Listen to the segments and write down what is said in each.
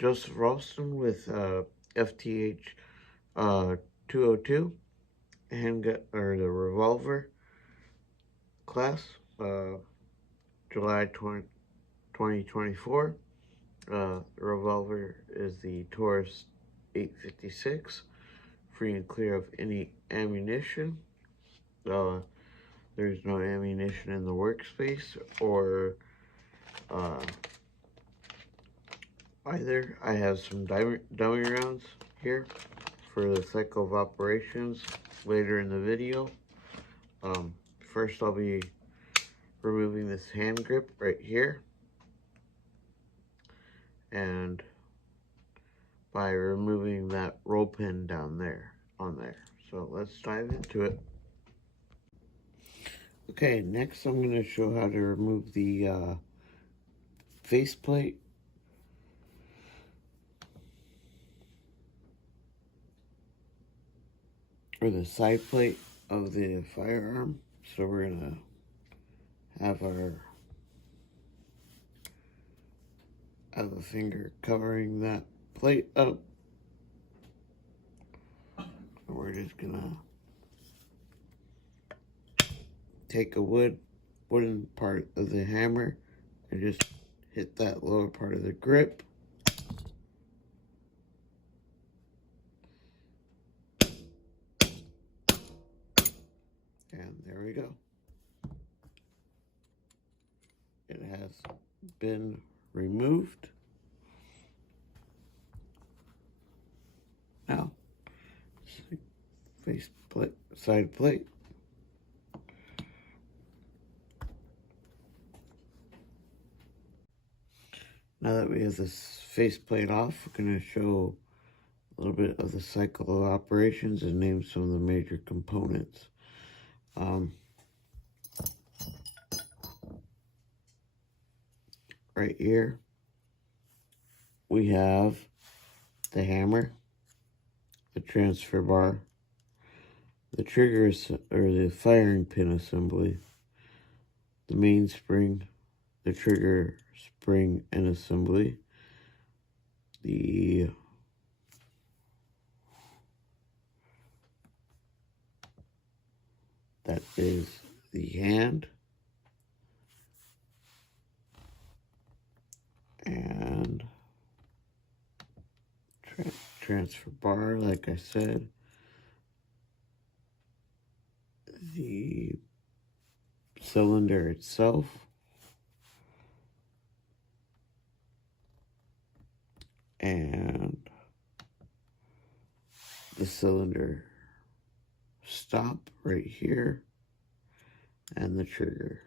Joseph Ralston with FTH 202 handgun or the revolver class, July 2024. The revolver is the Taurus 856, free and clear of any ammunition. There's no ammunition in the workspace or either. I have some dummy rounds here for the cycle of operations later in the video. First I'll be removing this hand grip right here, and by removing that roll pin down there on there. So let's dive into it. Okay, next I'm going to show how to remove the faceplate or the side plate of the firearm. So we're going to have a finger covering that plate up. And we're just going to take a wooden part of the hammer and just hit that lower part of the grip. And there we go. It has been removed. Now, face plate, side plate. Now that we have this face plate off, we're going to show a little bit of the cycle of operations and name some of the major components. Right here, we have the hammer, the transfer bar, the trigger or the firing pin assembly, the mainspring, the trigger spring and assembly, that is the hand, and transfer bar, like I said, the cylinder itself, and the cylinder stop right here, and the trigger.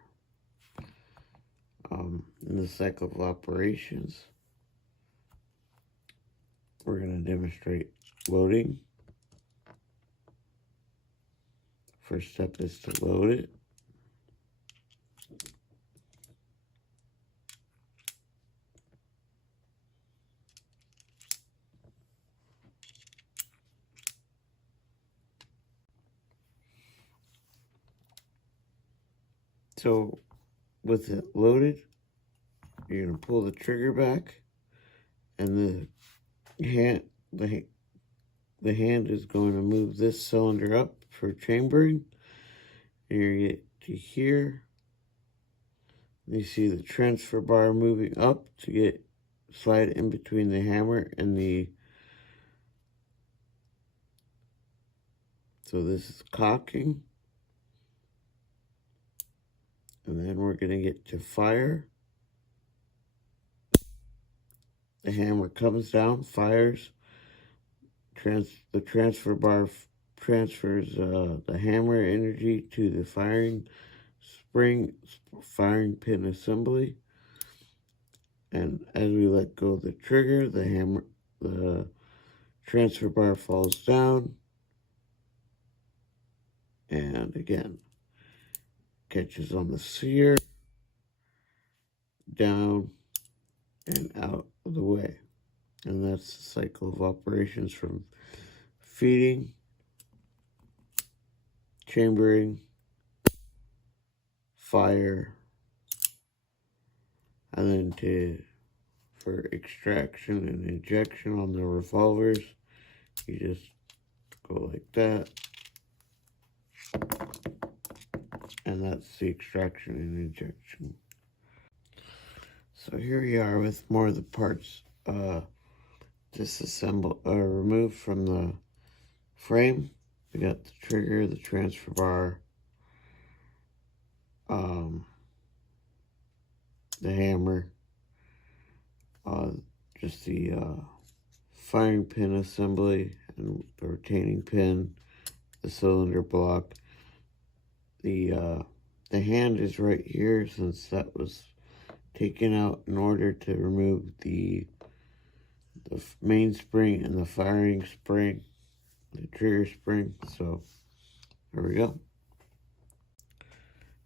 In the cycle of operations, we're going to demonstrate loading. First step is to load it. So with it loaded, you're going to pull the trigger back, and the hand is going to move this cylinder up for chambering. And you're going to get to here. You see the transfer bar moving up to slide in between the hammer and so this is cocking. And then we're going to get to fire. The hammer comes down, fires. The transfer bar transfers the hammer energy to the firing pin assembly. And as we let go of the trigger, the transfer bar falls down. And again, catches on the sear, down, and out of the way. And that's the cycle of operations from feeding, chambering, fire, and then to for extraction and injection on the revolvers. You just go like that. And that's the extraction and injection. So here we are with more of the parts disassembled, removed from the frame. We got the trigger, the transfer bar, the hammer, just the firing pin assembly and the retaining pin, the cylinder block. The hand is right here since that was taken out in order to remove the main spring and the firing spring, the trigger spring. So there we go.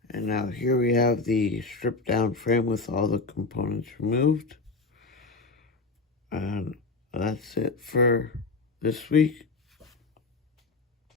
And now here we have the stripped down frame with all the components removed. And that's it for this week.